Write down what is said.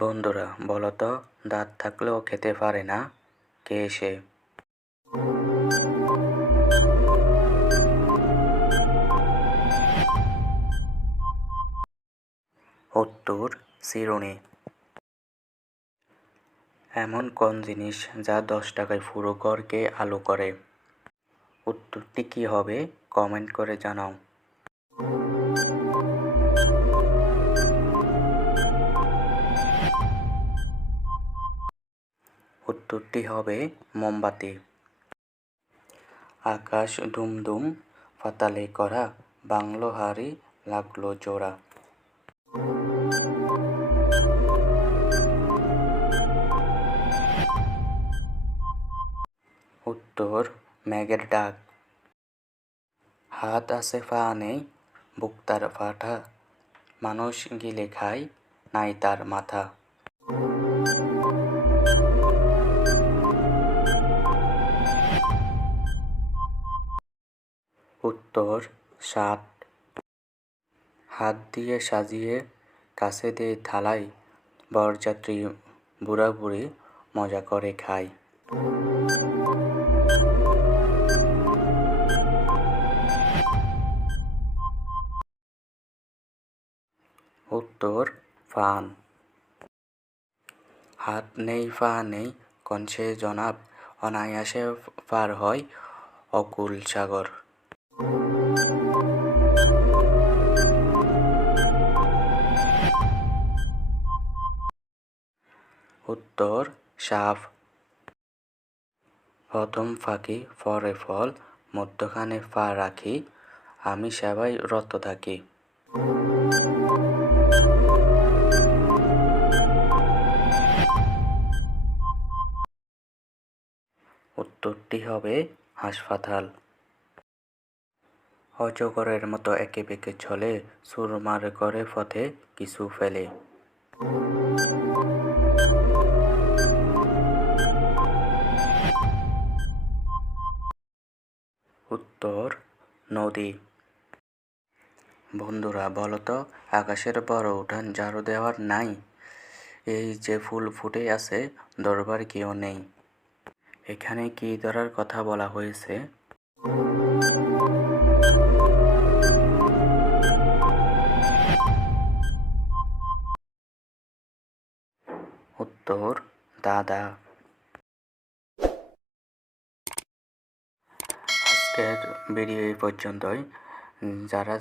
বন্ধুরা বলো তো, দাঁত থাকলেও খেতে পারে না, কে সে? উত্তর চিরুনি। এমন কোন জিনিস যা 10 টাকায় পুরো ঘরকে আলো করে? উত্তরটি কি হবে কমেন্ট করে জানাও। উত্তরটি হবে মোমবাতি। আকাশ ধুমধুম পাতালে করা, বাংলো হাড়ি লাগলো জোড়া। উত্তর মেঘের ডাক। হাত আছে পা নেই, বুক তার ফাটা, মানুষ গিলে খায়, নাই তার মাথা। উত্তর সাত। হাত দিয়ে সাজিয়ে কাছে দিয়ে থালায়, বরযাত্রী বুড়া বুড়ি মজা করে খায়। উত্তর ফান। হাত নেই পা নেই কনসে জনাব, অনায়াসে পার হয় অকুল সাগর। উত্তর সাপ। প্রথম ফাঁকি পরে ফল, মধ্যখানে পা রাখি, আমি সেবায় রত থাকি। উত্তরটি হবে হাসপাতাল। অজগরের মতো একে বেঁকে চলে, সুরমার করে পথে কিছু ফেলে। উত্তর নদী। বন্ধুরা বলো তো, আকাশের বড় উঠান ঝাড়ু দেওয়ার নাই, এই যে ফুল ফুটে আছে ধরবার কেউ নেই। এখানে কি ধরার কথা বলা হয়েছে? উত্তর দাদা। আজকের ভিডিও এই পর্যন্তই। যারা